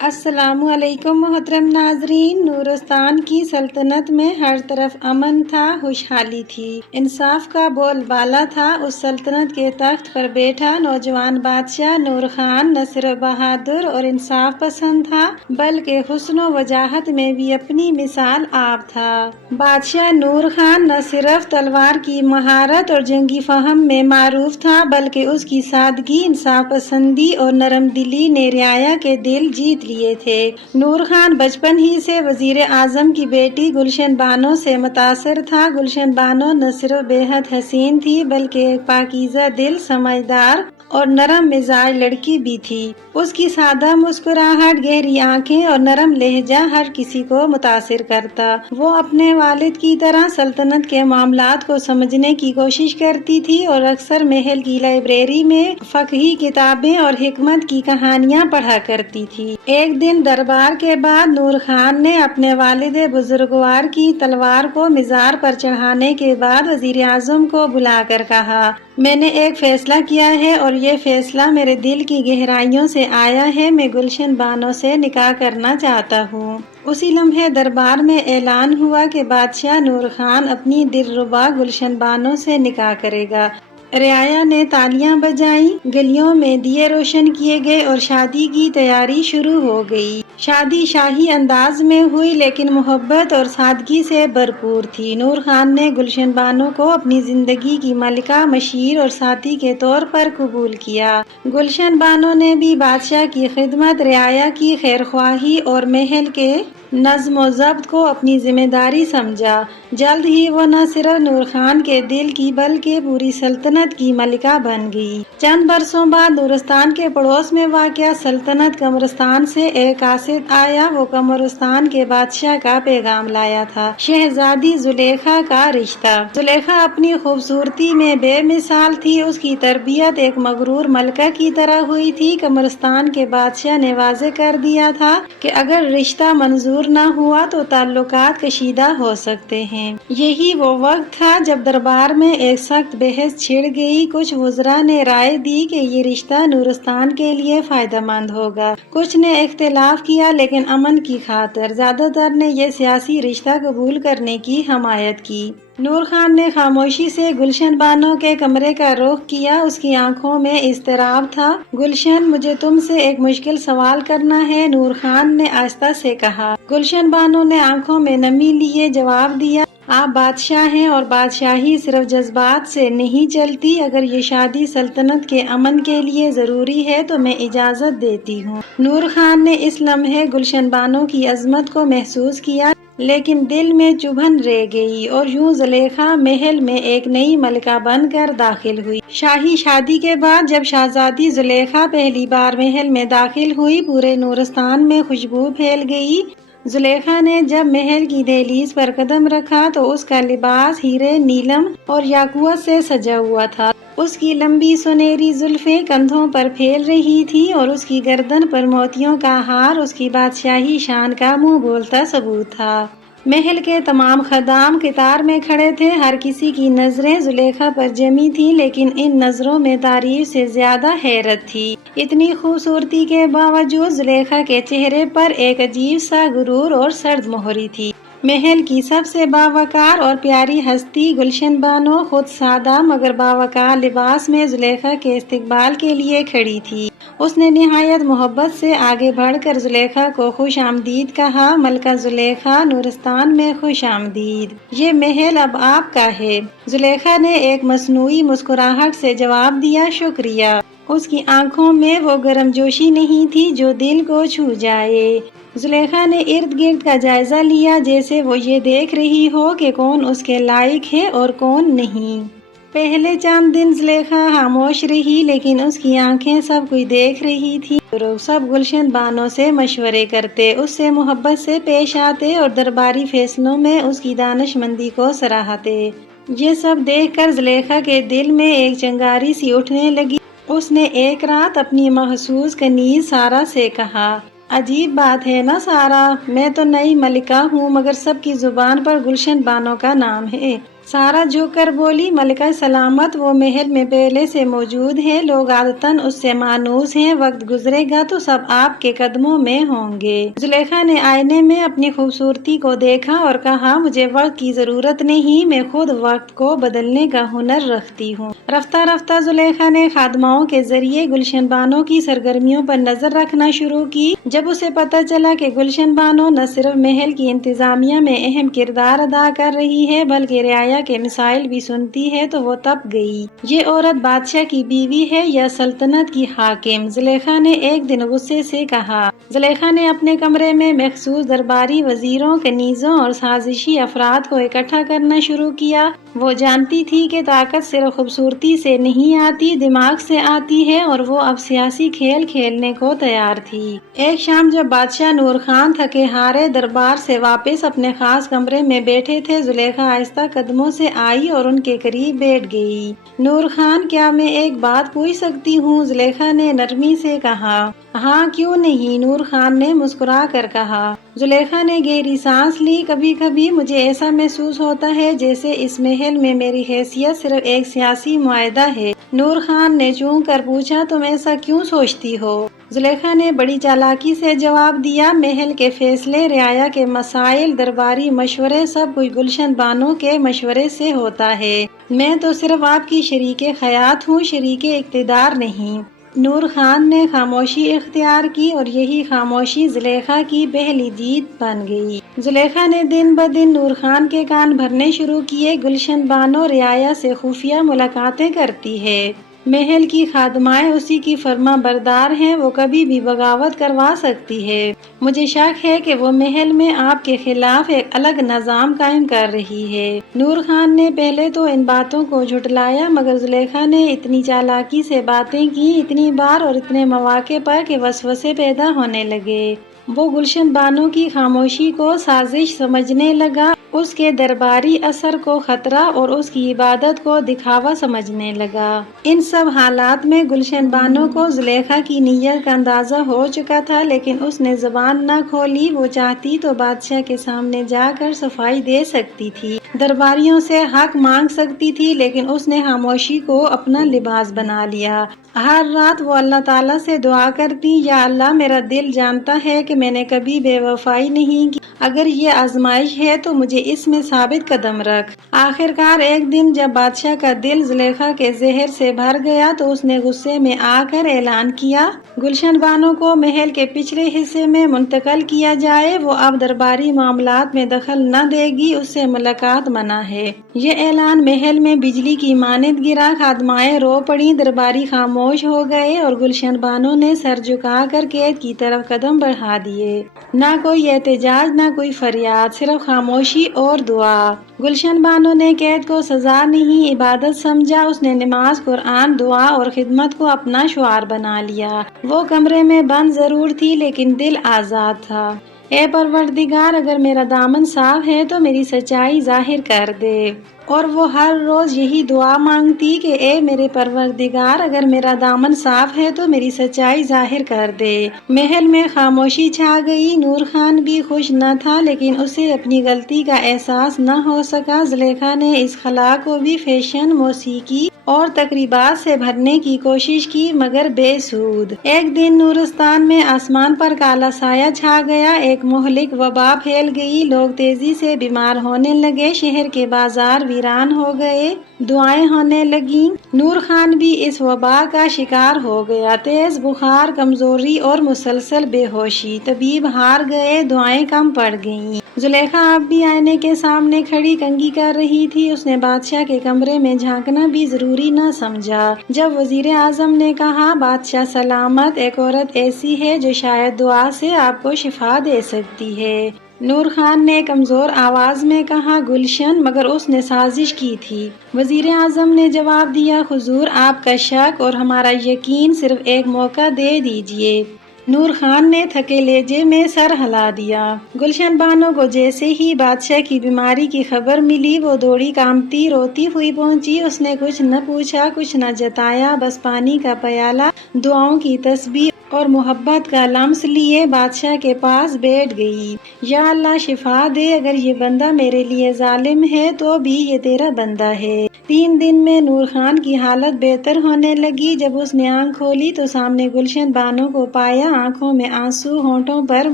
السلام علیکم محترم ناظرین، نورستان کی سلطنت میں ہر طرف امن تھا، خوشحالی تھی، انصاف کا بول بالا تھا۔ اس سلطنت کے تخت پر بیٹھا نوجوان بادشاہ نور خان نہ صرف بہادر اور انصاف پسند تھا بلکہ حسن و وجاہت میں بھی اپنی مثال آپ تھا۔ بادشاہ نور خان نہ صرف تلوار کی مہارت اور جنگی فہم میں معروف تھا بلکہ اس کی سادگی، انصاف پسندی اور نرم دلی نے رعایا کے دل جیت لیے تھے۔ نور خان بچپن ہی سے وزیر اعظم کی بیٹی گلشن بانو سے متاثر تھا۔ گلشن بانو نہ صرف بے حد حسین تھی بلکہ ایک پاکیزہ دل، سمجھدار اور نرم مزاج لڑکی بھی تھی۔ اس کی سادہ مسکراہٹ، گہری آنکھیں اور نرم لہجہ ہر کسی کو متاثر کرتا۔ وہ اپنے والد کی طرح سلطنت کے معاملات کو سمجھنے کی کوشش کرتی تھی اور اکثر محل کی لائبریری میں فقہی کتابیں اور حکمت کی کہانیاں پڑھا کرتی تھی۔ ایک دن دربار کے بعد نور خان نے اپنے والد بزرگوار کی تلوار کو مزار پر چڑھانے کے بعد وزیر اعظم کو بلا کر کہا، میں نے ایک فیصلہ کیا ہے اور یہ فیصلہ میرے دل کی گہرائیوں سے آیا ہے۔ میں گلشن بانو سے نکاح کرنا چاہتا ہوں۔ اسی لمحے دربار میں اعلان ہوا کہ بادشاہ نور خان اپنی دلربا گلشن بانو سے نکاح کرے گا۔ رعایا نے تالیاں بجائیں، گلیوں میں دیے روشن کیے گئے اور شادی کی تیاری شروع ہو گئی۔ شادی شاہی انداز میں ہوئی لیکن محبت اور سادگی سے بھرپور تھی۔ نور خان نے گلشن بانو کو اپنی زندگی کی ملکہ، مشیر اور ساتھی کے طور پر قبول کیا۔ گلشن بانو نے بھی بادشاہ کی خدمت، رعایا کی خیرخواہی اور محل کے نظم و ضبط کو اپنی ذمہ داری سمجھا۔ جلد ہی وہ نہ صرف نور خان کے دل کی بلکہ پوری سلطنت کی ملکہ بن گئی۔ چند برسوں بعد نورستان کے پڑوس میں واقع سلطنت قمرستان سے ایک قاصد آیا۔ وہ قمرستان کے بادشاہ کا پیغام لایا تھا، شہزادی زلیخا کا رشتہ۔ زلیخا اپنی خوبصورتی میں بے مثال تھی۔ اس کی تربیت ایک مغرور ملکہ کی طرح ہوئی تھی۔ قمرستان کے بادشاہ نے واضح کر دیا تھا کہ اگر رشتہ منظور نہ ہوا تو تعلقات کشیدہ ہو سکتے ہیں۔ یہی وہ وقت تھا جب دربار میں ایک سخت بحث چھڑ گئی۔ کچھ وزراء نے رائے دی کہ یہ رشتہ نورستان کے لیے فائدہ مند ہوگا، کچھ نے اختلاف کیا لیکن امن کی خاطر زیادہ تر نے یہ سیاسی رشتہ قبول کرنے کی حمایت کی۔ نور خان نے خاموشی سے گلشن بانو کے کمرے کا رخ کیا۔ اس کی آنکھوں میں اضطراب تھا۔ گلشن، مجھے تم سے ایک مشکل سوال کرنا ہے، نور خان نے آہستہ سے کہا۔ گلشن بانو نے آنکھوں میں نمی لیے جواب دیا، آپ بادشاہ ہیں اور بادشاہی صرف جذبات سے نہیں چلتی۔ اگر یہ شادی سلطنت کے امن کے لیے ضروری ہے تو میں اجازت دیتی ہوں۔ نور خان نے اس لمحے گلشن بانو کی عظمت کو محسوس کیا لیکن دل میں چبھن رہ گئی، اور یوں زلیخا محل میں ایک نئی ملکہ بن کر داخل ہوئی۔ شاہی شادی کے بعد جب شہزادی زلیخا پہلی بار محل میں داخل ہوئی، پورے نورستان میں خوشبو پھیل گئی۔ زلیخا نے جب محل کی دہلیز پر قدم رکھا تو اس کا لباس ہیرے، نیلم اور یاقوت سے سجا ہوا تھا۔ اس کی لمبی سنہری زلفیں کندھوں پر پھیل رہی تھیں اور اس کی گردن پر موتیوں کا ہار اس کی بادشاہی شان کا منہ بولتا ثبوت تھا۔ محل کے تمام خدام قطار میں کھڑے تھے، ہر کسی کی نظریں زلیخا پر جمی تھیں لیکن ان نظروں میں تعریف سے زیادہ حیرت تھی۔ اتنی خوبصورتی کے باوجود زلیخا کے چہرے پر ایک عجیب سا غرور اور سرد مہری تھی۔ محل کی سب سے باوقار اور پیاری ہستی گلشن بانو خود سادہ مگر باوقار لباس میں زلیخا کے استقبال کے لیے کھڑی تھی۔ اس نے نہایت محبت سے آگے بڑھ کر زلیخا کو خوش آمدید کہا۔ ملکہ زلیخا، نورستان میں خوش آمدید، یہ محل اب آپ کا ہے۔ زلیخا نے ایک مصنوعی مسکراہٹ سے جواب دیا، شکریہ۔ اس کی آنکھوں میں وہ گرم جوشی نہیں تھی جو دل کو چھو جائے۔ زلیخا نے ارد گرد کا جائزہ لیا جیسے وہ یہ دیکھ رہی ہو کہ کون اس کے لائق ہے اور کون نہیں۔ پہلے چند دن زلیخا خاموش رہی لیکن اس کی آنکھیں سب کچھ دیکھ رہی تھی۔ سب گلشن بانو سے مشورے کرتے، اس سے محبت سے پیش آتے اور درباری فیصلوں میں اس کی دانش مندی کو سراہتے۔ یہ سب دیکھ کر زلیخا کے دل میں ایک چنگاری سی اٹھنے لگی۔ اس نے ایک رات اپنی محظوظ کنیز سارا سے کہا، عجیب بات ہے نا سارا، میں تو نئی ملکہ ہوں مگر سب کی زبان پر گلشن بانو کا نام ہے۔ سارا جھک کر بولی، ملکہ سلامت وہ محل میں پہلے سے موجود ہے، لوگ عادتاً اس سے مانوس ہیں، وقت گزرے گا تو سب آپ کے قدموں میں ہوں گے۔ زلیخا نے آئینے میں اپنی خوبصورتی کو دیکھا اور کہا، مجھے وقت کی ضرورت نہیں، میں خود وقت کو بدلنے کا ہنر رکھتی ہوں۔ رفتہ رفتہ زلیخا نے خادماؤں کے ذریعے گلشن بانو کی سرگرمیوں پر نظر رکھنا شروع کی۔ جب اسے پتہ چلا کہ گلشن بانو نہ صرف محل کی انتظامیہ میں اہم کردار ادا کر رہی ہے بلکہ رعایا کے مسائل بھی سنتی ہے تو وہ تپ گئی۔ یہ عورت بادشاہ کی بیوی ہے یا سلطنت کی حاکم؟ زلیخا نے ایک دن غصے سے کہا۔ زلیخا نے اپنے کمرے میں مخصوص درباری وزیروں، کنیزوں اور سازشی افراد کو اکٹھا کرنا شروع کیا۔ وہ جانتی تھی کہ طاقت صرف خوبصورتی سے نہیں آتی، دماغ سے آتی ہے، اور وہ اب سیاسی کھیل کھیلنے کو تیار تھی۔ ایک شام جب بادشاہ نور خان تھکے ہارے دربار سے واپس اپنے خاص کمرے میں بیٹھے تھے، زلیخا آہستہ قدموں سے آئی اور ان کے قریب بیٹھ گئی۔ نور خان، کیا میں ایک بات پوچھ سکتی ہوں؟ زلیخا نے نرمی سے کہا۔ ہاں، کیوں نہیں؟ نور خان نے مسکرا کر کہا۔ زلیخا نے گہری سانس لی۔ کبھی کبھی مجھے ایسا محسوس ہوتا ہے جیسے اس محل میں میری حیثیت صرف ایک سیاسی معاہدہ ہے۔ نور خان نے چونک کر پوچھا، تم ایسا کیوں سوچتی ہو؟ زلیخا نے بڑی چالاکی سے جواب دیا، محل کے فیصلے، رعایا کے مسائل، درباری مشورے، سب کچھ گلشن بانو کے مشورے سے ہوتا ہے۔ میں تو صرف آپ کی شریک حیات ہوں، شریک اقتدار نہیں۔ نور خان نے خاموشی اختیار کی اور یہی خاموشی زلیخا کی پہلی جیت بن گئی۔ زلیخا نے دن بدن نور خان کے کان بھرنے شروع کیے۔ گلشن بانو رعایا سے خفیہ ملاقاتیں کرتی ہے، محل کی خادمائیں اسی کی فرما بردار ہیں، وہ کبھی بھی بغاوت کروا سکتی ہے۔ مجھے شک ہے کہ وہ محل میں آپ کے خلاف ایک الگ نظام قائم کر رہی ہے۔ نور خان نے پہلے تو ان باتوں کو جھٹلایا، مگر زلیخا نے اتنی چالاکی سے باتیں کی، اتنی بار اور اتنے مواقع پر کہ وسوسے پیدا ہونے لگے۔ وہ گلشن بانو کی خاموشی کو سازش سمجھنے لگا، اس کے درباری اثر کو خطرہ اور اس کی عبادت کو دکھاوا سمجھنے لگا۔ ان سب حالات میں گلشن بانو کو زلیخا کی نیت کا اندازہ ہو چکا تھا، لیکن اس نے زبان نہ کھولی۔ وہ چاہتی تو بادشاہ کے سامنے جا کر صفائی دے سکتی تھی، درباریوں سے حق مانگ سکتی تھی، لیکن اس نے خاموشی کو اپنا لباس بنا لیا۔ ہر رات وہ اللہ تعالیٰ سے دعا کرتی، یا اللہ، میرا دل جانتا ہے کہ میں نے کبھی بے وفائی نہیں کی، اگر یہ آزمائش ہے تو مجھے اس میں ثابت قدم رکھ۔ آخر کار ایک دن جب بادشاہ کا دل زلیخا کے زہر سے بھر گیا تو اس نے غصے میں آ کر اعلان کیا، گلشن بانو کو محل کے پچھلے حصے میں منتقل کیا جائے، وہ اب درباری معاملات میں دخل نہ دے گی، اس سے ملاقات منع ہے۔ یہ اعلان محل میں بجلی کی مانند گرا، خادمائیں رو پڑیں، درباری خاموش ہو گئے اور گلشن بانو نے سر جھکا کر قید کی طرف قدم بڑھا دیے۔ نہ کوئی احتجاج، نہ کوئی فریاد، صرف خاموشی اور دعا۔ گلشن بانو نے قید کو سزا نہیں، عبادت سمجھا۔ اس نے نماز، قرآن، دعا اور خدمت کو اپنا شعار بنا لیا۔ وہ کمرے میں بند ضرور تھی لیکن دل آزاد تھا۔ اے پروردگار، اگر میرا دامن صاف ہے تو میری سچائی ظاہر کر دے۔ اور وہ ہر روز یہی دعا مانگتی کہ اے میرے پروردگار، اگر میرا دامن صاف ہے تو میری سچائی ظاہر کر دے۔ محل میں خاموشی چھا گئی۔ نور خان بھی خوش نہ تھا لیکن اسے اپنی غلطی کا احساس نہ ہو سکا۔ زلیخا نے اس خلا کو بھی فیشن، موسیقی اور تقریبات سے بھرنے کی کوشش کی مگر بے سود۔ ایک دن نورستان میں آسمان پر کالا سایہ چھا گیا، ایک مہلک وبا پھیل گئی، لوگ تیزی سے بیمار ہونے لگے، شہر کے بازار ویران ہو گئے، دعائیں ہونے لگیں۔ نور خان بھی اس وبا کا شکار ہو گیا، تیز بخار، کمزوری اور مسلسل بے ہوشی۔ طبیب ہار گئے، دعائیں کم پڑ گئیں۔ زلیخا اب بھی آئینے کے سامنے کھڑی کنگھی کر رہی تھی۔ اس نے بادشاہ کے کمرے میں جھانکنا بھی ضروری نہ سمجھا۔ جب وزیر اعظم نے کہا، بادشاہ سلامت، ایک عورت ایسی ہے جو شاید دعا سے آپ کو شفا دے سکتی ہے۔ نور خان نے کمزور آواز میں کہا، گلشن، مگر اس نے سازش کی تھی۔ وزیر اعظم نے جواب دیا، حضور، آپ کا شک اور ہمارا یقین، صرف ایک موقع دے دیجیے۔ نور خان نے تھکے لہجے میں سر ہلا دیا۔ گلشن بانو کو جیسے ہی بادشاہ کی بیماری کی خبر ملی، وہ دوڑی کانپتی روتی ہوئی پہنچی۔ اس نے کچھ نہ پوچھا، کچھ نہ جتایا، بس پانی کا پیالہ، دعاؤں کی تسبیح اور محبت کا لمس لیے بادشاہ کے پاس بیٹھ گئی۔ یا اللہ شفا دے، اگر یہ بندہ میرے لیے ظالم ہے تو بھی یہ تیرا بندہ ہے۔ 3 دن میں نور خان کی حالت بہتر ہونے لگی۔ جب اس نے آنکھ کھولی تو سامنے گلشن بانو کو پایا، آنکھوں میں آنسو، ہونٹوں پر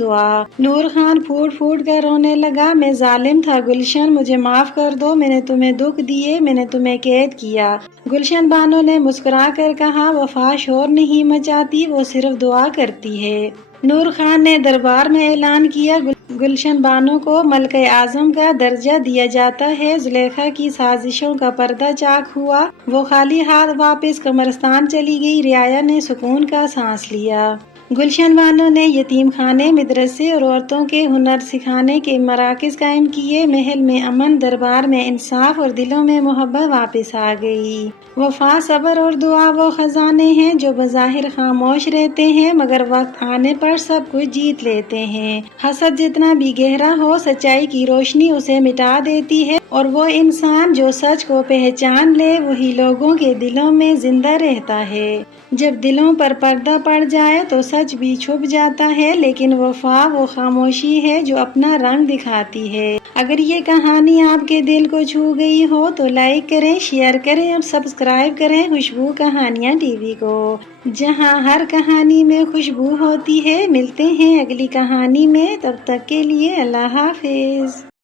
دعا۔ نور خان پھوٹ پھوٹ کر رونے لگا، میں ظالم تھا گلشن، مجھے معاف کر دو، میں نے تمہیں دکھ دیے، میں نے تمہیں قید کیا۔ گلشن بانو نے مسکرا کر کہا، وفا شور نہیں مچاتی، وہ صرف دعا کرتی ہے۔ نور خان نے دربار میں اعلان کیا، گلشن بانو کو ملکہ اعظم کا درجہ دیا جاتا ہے۔ زلیخا کی سازشوں کا پردہ چاک ہوا، وہ خالی ہاتھ واپس قمرستان چلی گئی۔ رعایا نے سکون کا سانس لیا۔ گلشن بانو نے یتیم خانے، مدرسے اور عورتوں کے ہنر سکھانے کے مراکز قائم کیے۔ محل میں امن، دربار میں انصاف اور دلوں میں محبت واپس آ گئی۔ وفا، صبر اور دعا وہ خزانے ہیں جو بظاہر خاموش رہتے ہیں مگر وقت آنے پر سب کچھ جیت لیتے ہیں۔ حسد جتنا بھی گہرا ہو، سچائی کی روشنی اسے مٹا دیتی ہے، اور وہ انسان جو سچ کو پہچان لے وہی لوگوں کے دلوں میں زندہ رہتا ہے۔ جب دلوں پر پردہ پڑ جائے تو سچ بھی چھپ جاتا ہے، لیکن وفا وہ خاموشی ہے جو اپنا رنگ دکھاتی ہے۔ اگر یہ کہانی آپ کے دل کو چھو گئی ہو تو لائک کریں، شیئر کریں اور سبسکرائب کریں خوشبو کہانیاں ٹی وی کو، جہاں ہر کہانی میں خوشبو ہوتی ہے۔ ملتے ہیں اگلی کہانی میں، تب تک کے لیے اللہ حافظ۔